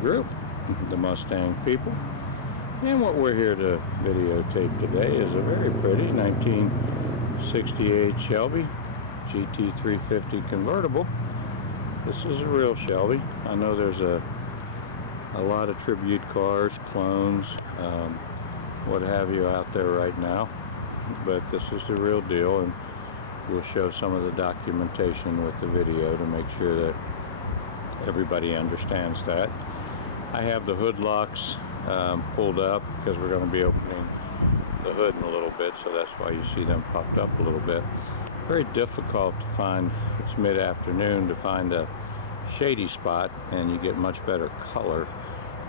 group, the Mustang people. And what we're here to videotape today is a very pretty 1968 Shelby GT350 convertible. This is a real Shelby. I know there's a lot of tribute cars, clones, what have you out there right now, but this is the real deal, and we'll show some of the documentation with the video to make sure that everybody understands that. I have the hood locks pulled up because we're going to be opening the hood in a little bit, so that's why you see them popped up a little bit. Very difficult to find. It's mid-afternoon to find a shady spot, and you get much better color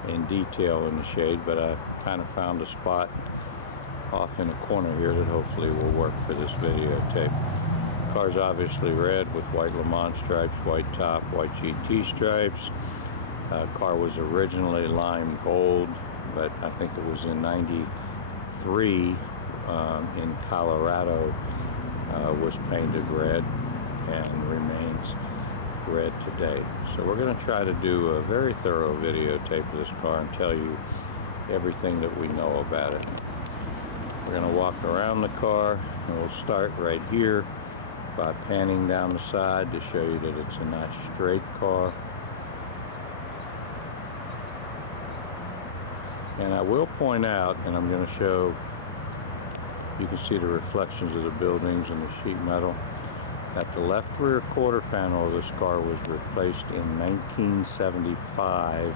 and detail in the shade, but I kind of found a spot off in a corner here that hopefully will work for this videotape. Car's obviously red with white Le Mans stripes, white top, white GT stripes. Car was originally lime gold, but I think it was in '93 in Colorado was painted red and remains red today. So we're going to try to do a very thorough videotape of this car and tell you everything that we know about it. We're going to walk around the car, and we'll start right here by panning down the side to show you that it's a nice straight car. And I will point out, and I'm going to show, you can see the reflections of the buildings and the sheet metal, that the left rear quarter panel of this car was replaced in 1975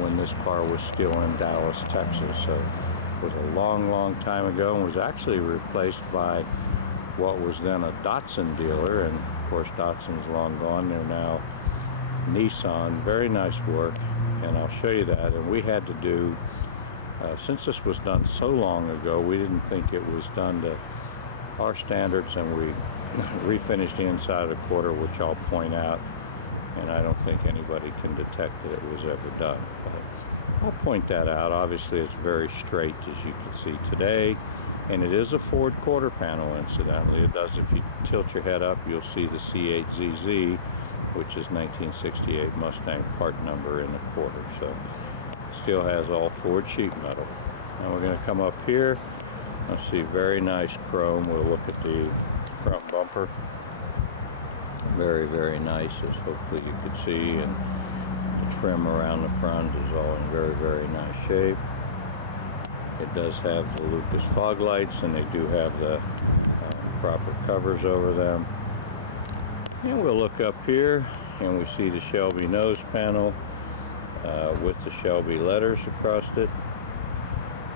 when this car was still in Dallas, Texas. So it was a long time ago, and was actually replaced by what was then a Datsun dealer, and of course Datsun's long gone. They're now Nissan. Very nice work, and I'll show you that. And we had to do, since this was done so long ago, we didn't think it was done to our standards, and we refinished the inside of the quarter, which I'll point out, and I don't think anybody can detect that it was ever done, but I'll point that out. Obviously it's very straight, as you can see today, and it is a Ford quarter panel, incidentally. It does, if you tilt your head up, you'll see the C8ZZ, which is 1968 Mustang part number in the quarter. So it still has all Ford sheet metal. Now we're going to come up here. You'll see very nice chrome. We'll look at the front bumper. Very nice, as hopefully you could see, and the trim around the front is all in very nice shape. It does have the Lucas fog lights, and they do have the proper covers over them. And we'll look up here, and we see the Shelby nose panel with the Shelby letters across it,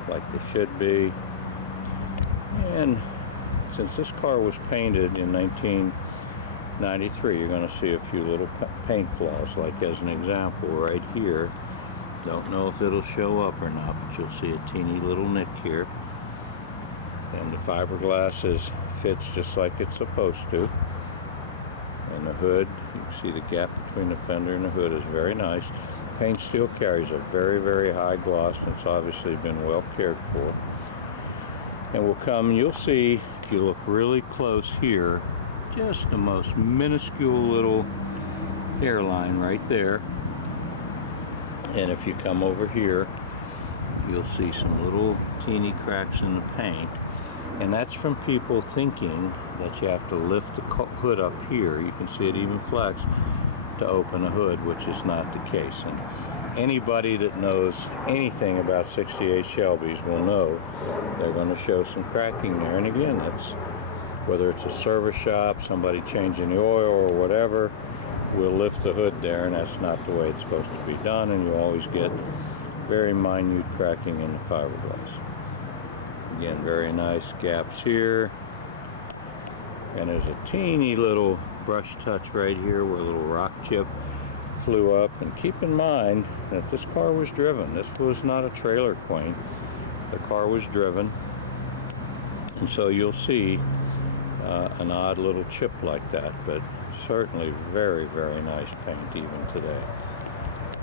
like they should be. And since this car was painted in 1993, you're going to see a few little paint flaws, like as an example right here. Don't know if it'll show up or not, but you'll see a teeny little nick here. And the fiberglass fits just like it's supposed to. And the hood, you can see the gap between the fender and the hood is very nice. Paint still carries a very high gloss, and it's obviously been well cared for. And we'll come, and you'll see, if you look really close here, just the most minuscule little hairline right there. And if you come over here, you'll see some little teeny cracks in the paint. And that's from people thinking that you have to lift the hood up here. You can see it even flex to open the hood, which is not the case. And anybody that knows anything about 68 Shelbys will know they're going to show some cracking there. And again, that's whether it's a service shop, somebody changing the oil or whatever, we'll lift the hood there, and that's not the way it's supposed to be done, and you always get very minute cracking in the fiberglass. Again, very nice gaps here, and there's a teeny little brush touch right here where a little rock chip flew up. And keep in mind that this car was driven. This was not a trailer queen. The car was driven, and so you'll see an odd little chip like that, but certainly very nice paint even today.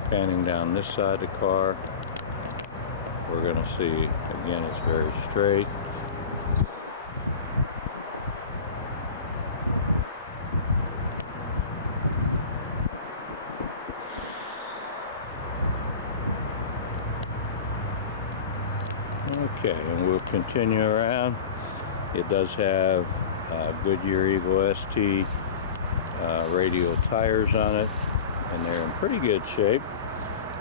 Panning down this side of the car, we're going to see, again, it's very straight. Okay, and we'll continue around. It does have Goodyear Evo ST radial tires on it, and they're in pretty good shape.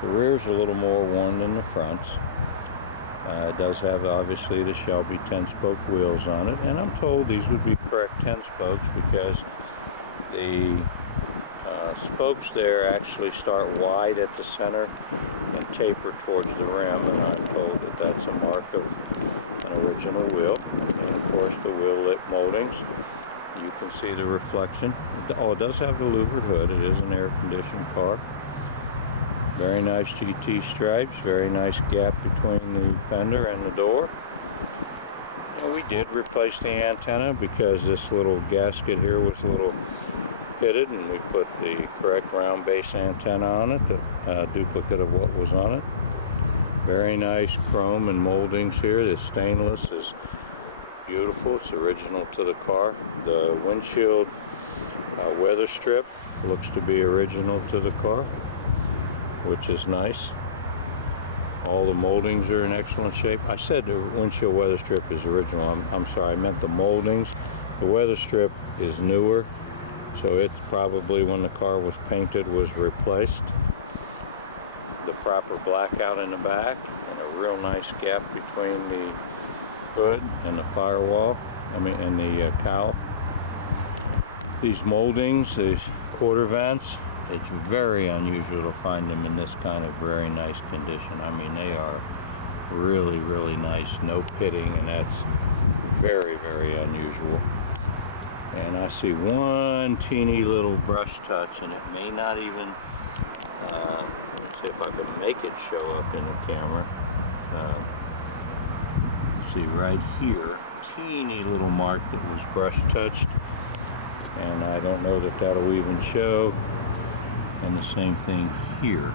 The rear's a little more worn than the fronts. It does have obviously the Shelby 10-spoke wheels on it, and I'm told these would be correct 10 spokes because the spokes there actually start wide at the center and taper towards the rim, and I'm told that that's a mark of an original wheel. And of course the wheel lip moldings, you can see the reflection. Oh, it does have the louvered hood. It is an air-conditioned car. Very nice GT stripes, very nice gap between the fender and the door. And we did replace the antenna because this little gasket here was a little pitted, and we put the correct round base antenna on it, the duplicate of what was on it. Very nice chrome and moldings here. The stainless is beautiful. It's original to the car. The windshield weather strip looks to be original to the car, which is nice. All the moldings are in excellent shape. I said the windshield weather strip is original. I'm sorry, I meant the moldings. The weather strip is newer, so it's probably when the car was painted was replaced. The proper blackout in the back, and a real nice gap between the hood and the firewall, and the cowl. These moldings, these quarter vents, it's very unusual to find them in this kind of very nice condition. I mean, they are really, really nice, no pitting, and that's very, very unusual. And I see one teeny little brush touch, and it may not even, let's see if I can make it show up in the camera. See right here, teeny little mark that was brush touched, and I don't know that that'll even show. And the same thing here.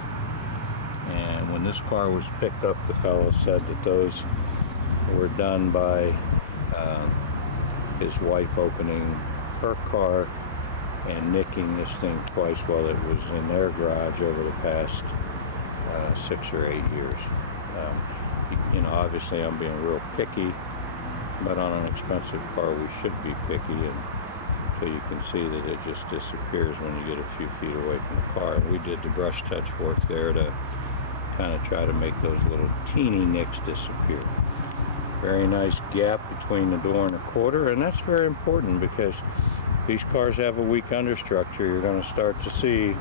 And when this car was picked up, the fellow said that those were done by his wife opening her car and nicking this thing twice while it was in their garage over the past 6 or 8 years. You know, obviously I'm being real picky, but on an expensive car we should be picky, and so you can see that it just disappears when you get a few feet away from the car. And we did the brush touch work there to kind of try to make those little teeny nicks disappear. Very nice gap between the door and the quarter, and that's very important because if these cars have a weak understructure, you're going to start to see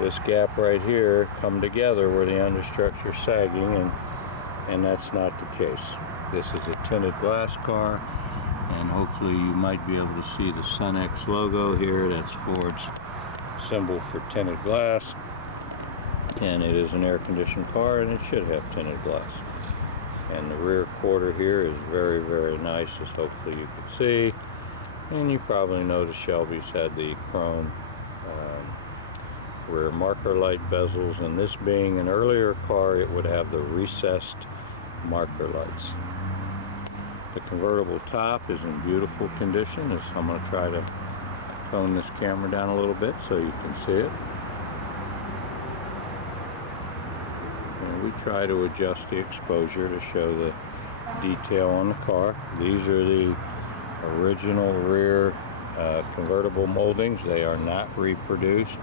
this gap right here come together where the understructure is sagging, and that's not the case. This is a tinted glass car, and hopefully you might be able to see the Cenex logo here. That's Ford's symbol for tinted glass, and it is an air-conditioned car, and it should have tinted glass. And the rear quarter here is very, very nice, as hopefully you can see. And you probably noticed Shelby's had the chrome rear marker light bezels, and this being an earlier car, it would have the recessed marker lights. The convertible top is in beautiful condition. I'm going to try to tone this camera down a little bit so you can see it. And we try to adjust the exposure to show the detail on the car. These are the original rear convertible moldings. They are not reproduced.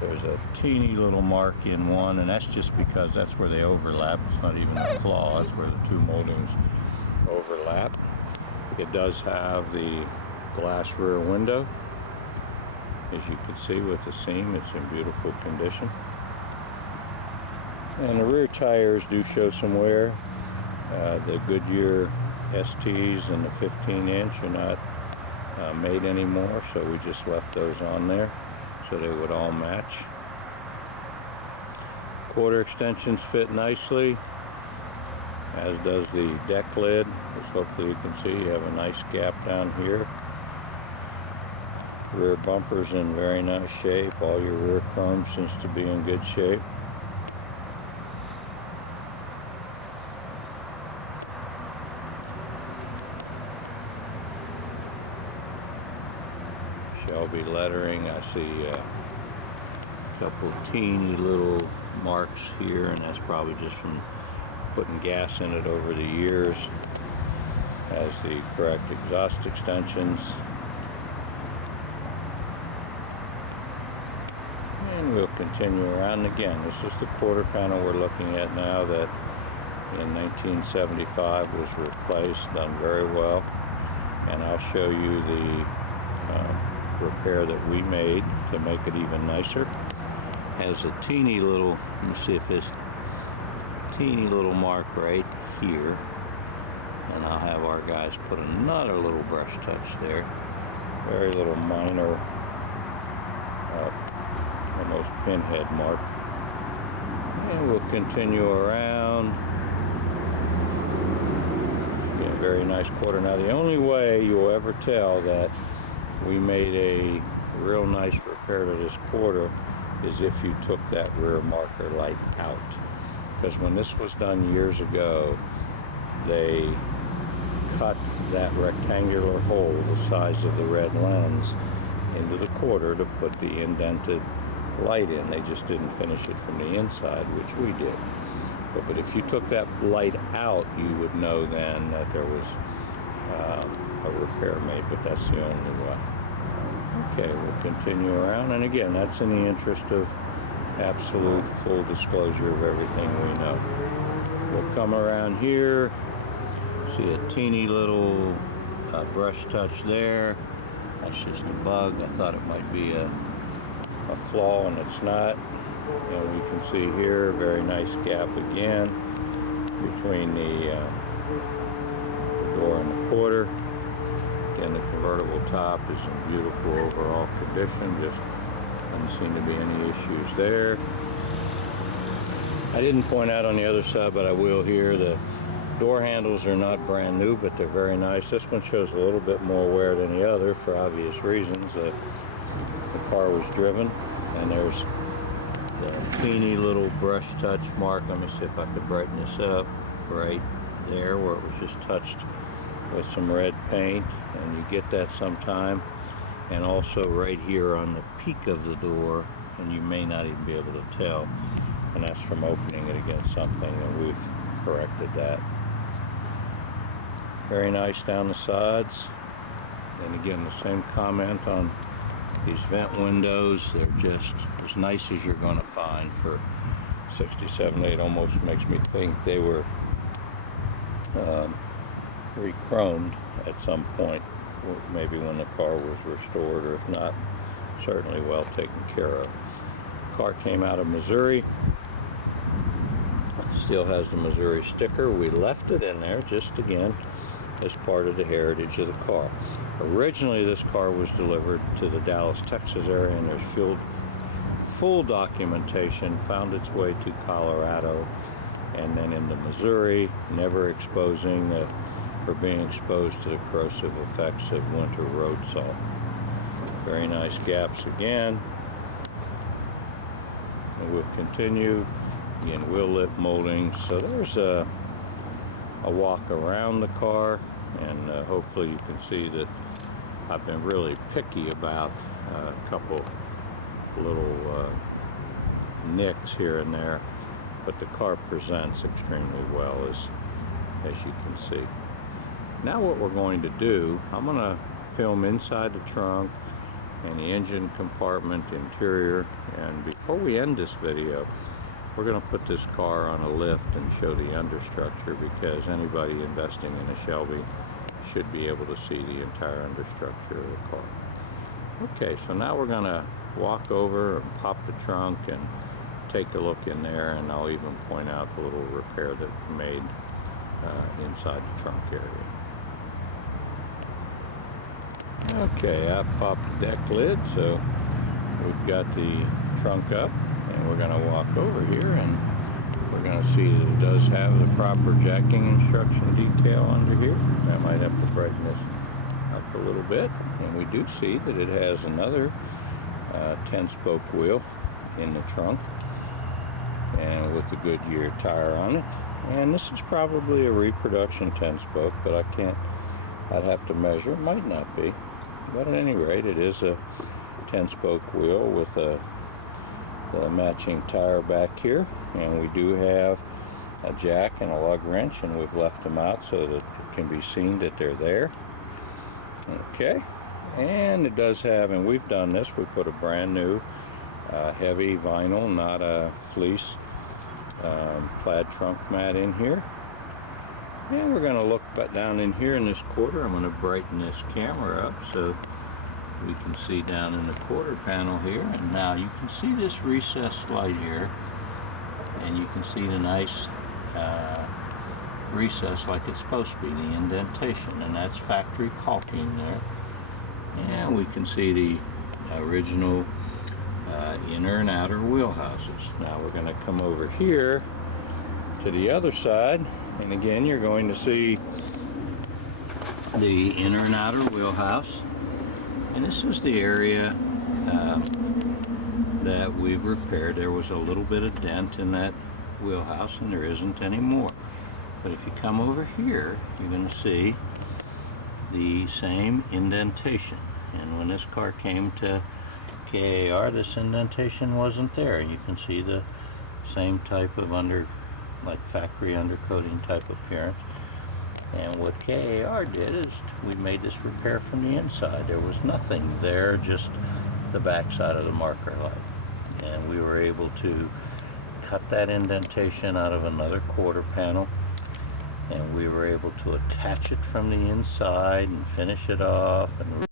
There's a teeny little mark in one, and that's just because that's where they overlap. It's not even a flaw, that's where the two moldings overlap. It does have the glass rear window, as you can see with the seam. It's in beautiful condition, and the rear tires do show some wear. The Goodyear STs and the 15-inch are not made anymore, so we just left those on there so they would all match. Quarter extensions fit nicely, as does the deck lid, which hopefully you can see. You have a nice gap down here. Rear bumper's in very nice shape. All your rear chrome seems to be in good shape. Shelby lettering. I see a couple teeny little marks here, and that's probably just from putting gas in it over the years. Has the correct exhaust extensions. And we'll continue around again. This is the quarter panel we're looking at now that in 1975 was replaced, done very well. And I'll show you the repair that we made to make it even nicer. Has a teeny little, let me see if this teeny little mark right here. And I'll have our guys put another little brush touch there. Very little minor, almost pinhead mark. And we'll continue around. Yeah, very nice quarter. Now the only way you'll ever tell that we made a real nice repair to this quarter is if you took that rear marker light out. Because when this was done years ago, they cut that rectangular hole the size of the red lens into the quarter to put the indented light in. They just didn't finish it from the inside, which we did. But if you took that light out, you would know then that there was a repair made, but that's the only way. Okay, we'll continue around, and again, that's in the interest of absolute full disclosure of everything we know. We'll come around here, see a teeny little brush touch there. That's just a bug. I thought it might be a flaw, and it's not. And we can see here, very nice gap again between the door and the quarter. And the convertible top is in beautiful overall condition. Just doesn't seem to be any issues there. I didn't point out on the other side, but I will here. The door handles are not brand new, but they're very nice. This one shows a little bit more wear than the other for obvious reasons. The car was driven, and there's the teeny little brush touch mark. Let me see if I could brighten this up. Right there where it was just touched with some red paint, and you get that sometime. And also right here on the peak of the door, and you may not even be able to tell, and that's from opening it against something, and we've corrected that. Very nice down the sides. And again, the same comment on these vent windows. They're just as nice as you're going to find for 67. It almost makes me think they were re-chromed at some point, maybe when the car was restored, or if not, certainly well taken care of. Car came out of Missouri. Still has the Missouri sticker. We left it in there just again as part of the heritage of the car. Originally this car was delivered to the Dallas, Texas area, and there's full documentation, found its way to Colorado and then into Missouri, never exposing or being exposed to the corrosive effects of winter road salt. Very nice gaps again. And we'll continue. Again, wheel lip molding. So there's a walk around the car, and hopefully you can see that I've been really picky about a couple little nicks here and there, but the car presents extremely well, as you can see. Now what we're going to do, I'm going to film inside the trunk and the engine compartment interior, and before we end this video, we're going to put this car on a lift and show the understructure, because anybody investing in a Shelby should be able to see the entire understructure of the car. Okay, so now we're going to walk over and pop the trunk and take a look in there, and I'll even point out the little repair that we made inside the trunk area. Okay, I've popped the deck lid, so we've got the trunk up, and we're going to walk over here, and we're going to see that it does have the proper jacking instruction detail under here. I might have to brighten this up a little bit, and we do see that it has another 10-spoke wheel in the trunk, and with the Goodyear tire on it. And this is probably a reproduction 10-spoke, but I'd have to measure. It might not be, but at any rate, it is a 10-spoke wheel with the matching tire back here, and we do have a jack and a lug wrench, and we've left them out so that it can be seen that they're there. Okay, and it does have, and we've done this, we put a brand new heavy vinyl, not a fleece plaid trunk mat in here. And we're going to look back down in here in this quarter. I'm going to brighten this camera up so we can see down in the quarter panel here. And now you can see this recessed light here, and you can see the nice recess like it's supposed to be, the indentation, and that's factory caulking there. And we can see the original inner and outer wheelhouses. Now we're going to come over here to the other side, and again you're going to see the inner and outer wheelhouse, and this is the area that we've repaired. There was a little bit of dent in that wheelhouse, and there isn't anymore. But if you come over here, you're going to see the same indentation. And when this car came to KAR, this indentation wasn't there. You can see the same type of like factory undercoating type appearance. And what KAR did is we made this repair from the inside. There was nothing there, just the back side of the marker light. And we were able to cut that indentation out of another quarter panel, and we were able to attach it from the inside and finish it off and